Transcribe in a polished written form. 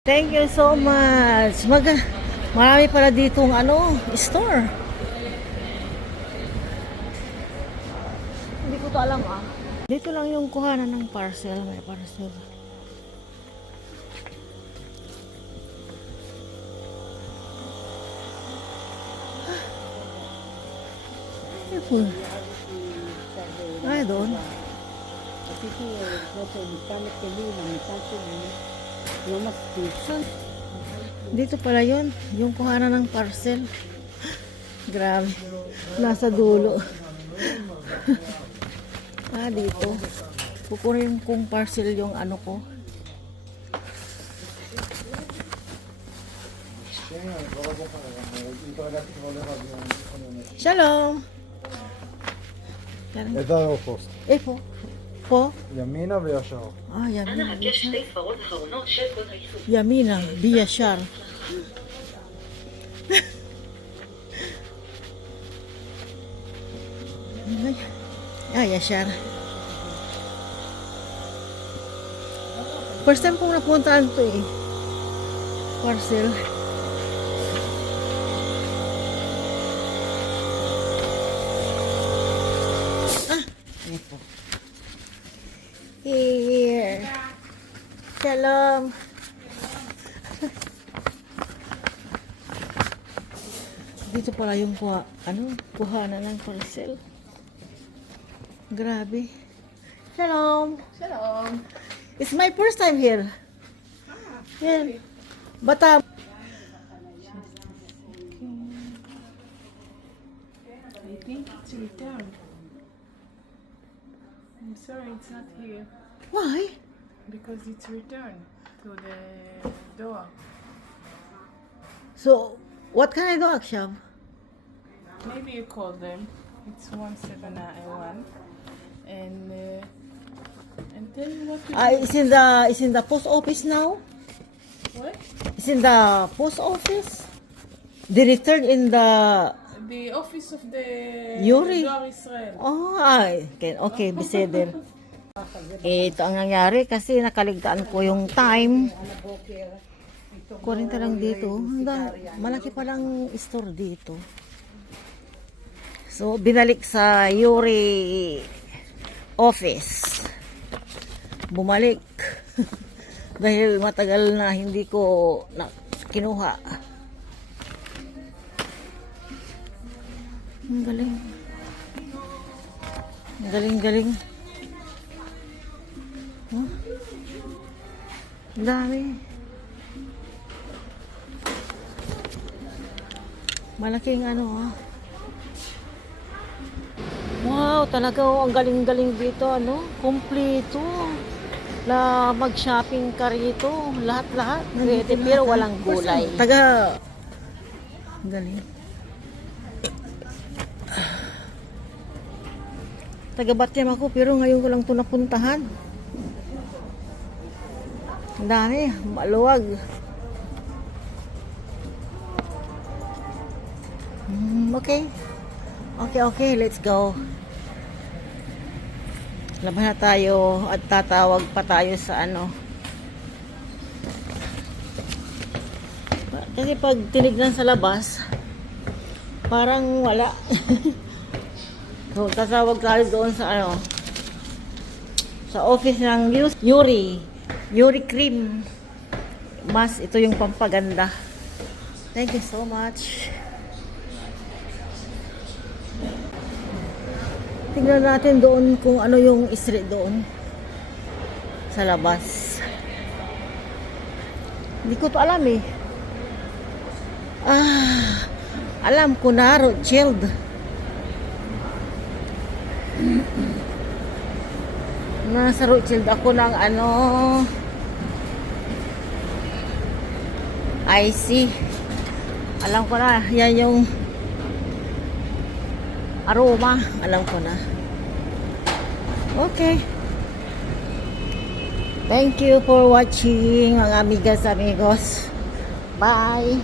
Thank you so much. Marami pala ditong store. Hindi ko to alam ah. Dito lang yung kuhanan ng parcel. May parcel. Ay, doon. Dito pala yun, yung kuhanan ng parcel. Grabe. Nasa dulo. Dito. Kukunin kong parcel yung ano ko. Shalom. איזה האופוסט? איפה? פה? ימינה וישר. ימינה וישר. ימינה וישר. ישר. First time kong napuntaan to eh. Parcel. Ito. Here. Shalom. Dito pala yung kuhanan ng parcel. Grabe. Shalom. Shalom. It's my first time here. Yan. Bata. I think it's returned. I'm sorry, it's not here Why? because it's returned to the door. So, what can I do, Akshav? Maybe you call them. It's 1791 and tell me what to do. It's in the post office now. What? It's in the post office. They return in the The office of the Yuri. Dwar Israel. Okay, beseder. Ito ang nangyari kasi nakaligtaan ko yung time. Kurinta lang dito. Malaki palang store dito. So, binalik sa Yuri office. Bumalik. Dahil matagal na hindi ko kinuha. Ang galing. Galing. Oh. Ang dami. Malaking Wow, talaga ang galing-galing dito, Kompleto. Mag-shopping ka rito. Lahat-lahat. Pwede, pero walang gulay. Galing. Taga-Batyam ako, pero ngayon ko lang ito napuntahan. Ang dami, maluwag. Okay, let's go. Laban na tayo at tatawag pa tayo sa Kasi pag tinignan sa labas, parang wala. So, tatawag tayo doon sa sa office ng Yuri Cream. Ito yung pampaganda. Thank you so much. Tingnan natin doon kung ano yung street doon sa labas. Hindi ko to alam eh. Alam ko na, Rothschild. Nasa Rothschild ako ng IC. Alam ko na, yan yung aroma. Alam ko na. Okay. Thank you for watching, mga amigas, amigos. Bye.